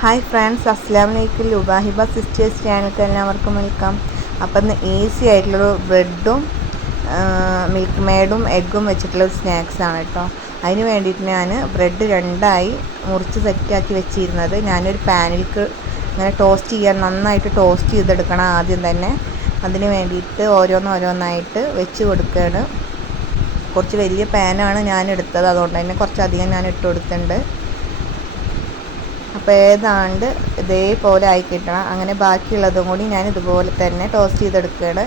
Hi friends അസ്ലാം വലൈക്കും ലുബാഹിബ sisters ചാനലിലേക്ക് എല്ലാവർക്കും വെൽക്കം അപ്പം ഇന്ന് ഈസി ആയിട്ടുള്ളൊരു ബ്രെഡും മിൽക്ക് മേഡും എഗ്ഗും വെച്ചിട്ടുള്ള സ്നാക്സ് ആണ് കേട്ടോ. അതിന് വേണ്ടിയിട്ട് ഞാൻ ബ്രെഡ് രണ്ടായി മുറിച്ച് സെറ്റാക്കി വെച്ചിരുന്നത്. ഞാനൊരു പാനിൽക്ക് ഇങ്ങനെ ടോസ്റ്റ് ചെയ്യാൻ നന്നായിട്ട് ടോസ്റ്റ് ചെയ്തെടുക്കണം ആദ്യം തന്നെ. അതിന് വേണ്ടിയിട്ട് ഓരോന്നോരോന്നായിട്ട് വെച്ച് കൊടുക്കുകയാണ്. കുറച്ച് വലിയ പാനാണ് ഞാൻ എടുത്തത്. അതുകൊണ്ട് തന്നെ കുറച്ചധികം ഞാൻ ഇട്ട് കൊടുത്തിട്ടുണ്ട്. അപ്പോൾ ഏതാണ്ട് ഇതേപോലെ ആയി കിട്ടണം. അങ്ങനെ ബാക്കിയുള്ളതും കൂടി ഞാൻ ഇതുപോലെ തന്നെ ടോസ്റ്റ് ചെയ്തെടുക്കുകയാണ്.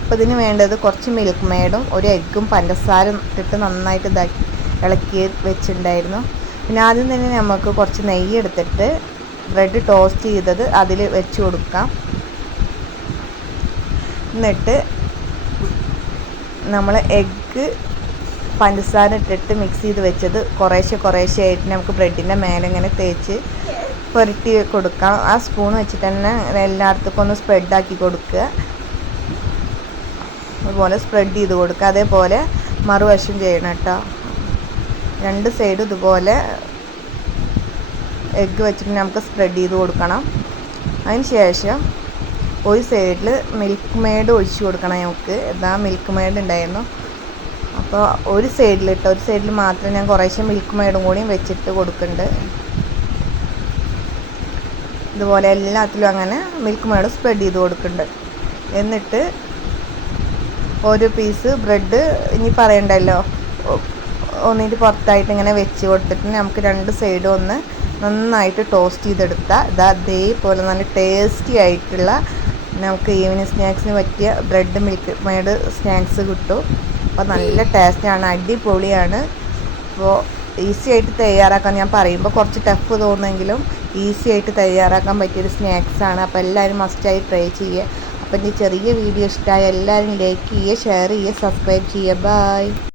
അപ്പോൾ ഇതിന് വേണ്ടത് കുറച്ച് മിൽക്ക് മേഡും ഒരു എഗ്ഗും പഞ്ചസാര ഇട്ടിട്ട് നന്നായിട്ട് ഇതാക്കി ഇളക്കി വെച്ചിട്ടുണ്ടായിരുന്നു. പിന്നെ ആദ്യം തന്നെ നമുക്ക് കുറച്ച് നെയ്യ് എടുത്തിട്ട് ബ്രെഡ് ടോസ്റ്റ് ചെയ്തത് അതിൽ വെച്ച് കൊടുക്കാം. എന്നിട്ട് നമ്മൾ എഗ്ഗ് പഞ്ചസാര ഇട്ടിട്ട് മിക്സ് ചെയ്ത് വെച്ചത് കുറേശ്ശെ കുറേശ്ശെ ആയിട്ട് നമുക്ക് ബ്രെഡിന്റെ മേലെ ഇങ്ങനെ തേച്ച് പുരട്ടി കൊടുക്കാം. ആ സ്പൂൺ വെച്ചിട്ട് തന്നെ എല്ലായിടത്തേക്കും ഒന്ന് സ്പ്രെഡാക്കി കൊടുക്കുക. അതുപോലെ സ്പ്രെഡ് ചെയ്ത് കൊടുക്കുക. അതേപോലെ മറുവശം ചെയ്യണം കേട്ടോ. രണ്ട് സൈഡ് ഇതുപോലെ എഗ്ഗ് വെച്ചിട്ട് നമുക്ക് സ്പ്രെഡ് ചെയ്ത് കൊടുക്കണം. അതിന് ശേഷം ഒരു സൈഡിൽ മിൽക്ക് മെയ്ഡ് ഒഴിച്ചു കൊടുക്കണം നമുക്ക്. ഇതാ മിൽക്ക് മെയ്ഡ് ഉണ്ടായിരുന്നു. അപ്പോൾ ഒരു സൈഡിലിട്ട് ഒരു സൈഡിൽ മാത്രം ഞാൻ കുറേശ്ശെ മിൽക്ക് മെയ്ഡും കൂടിയും വെച്ചിട്ട് കൊടുക്കുന്നുണ്ട്. ഇതുപോലെ എല്ലാത്തിലും അങ്ങനെ മിൽക്ക് മെയ്ഡ് സ്പ്രെഡ് ചെയ്ത് കൊടുക്കുന്നുണ്ട്. എന്നിട്ട് ഒരു പീസ് ബ്രെഡ് ഇനി പറയണ്ടല്ലോ ഒന്നിന്റെ പുറത്തായിട്ട് ഇങ്ങനെ വെച്ച് കൊടുത്തിട്ട് നമുക്ക് രണ്ട് സൈഡും ഒന്ന് നന്നായിട്ട് ടോസ്റ്റ് ചെയ്തെടുത്താൽ ഇതാ അതേപോലെ നല്ല ടേസ്റ്റി ആയിട്ടുള്ള നമുക്ക് ഈവനിങ് സ്നാക്സിന് പറ്റിയ ബ്രെഡ് മിൽക്ക് മേഡ് സ്നാക്സ് കിട്ടും. അപ്പോൾ നല്ല ടേസ്റ്റാണ് അടിപൊളിയാണ്. അപ്പോൾ ഈസി ആയിട്ട് തയ്യാറാക്കാൻ ഞാൻ പറയുമ്പോൾ കുറച്ച് ടഫ് തോന്നുമെങ്കിലും ഈസി ആയിട്ട് തയ്യാറാക്കാൻ പറ്റിയൊരു സ്നാക്സാണ് അപ്പോൾ എല്ലാവരും മസ്റ്റായി ട്രൈ ചെയ്യുക അപ്പോൾ എന്റെ ചെറിയ വീഡിയോ ഇഷ്ടമായ എല്ലാവരും ലൈക്ക് ചെയ്യുക ഷെയർ ചെയ്യുക സബ്സ്ക്രൈബ് ചെയ്യുക ബൈ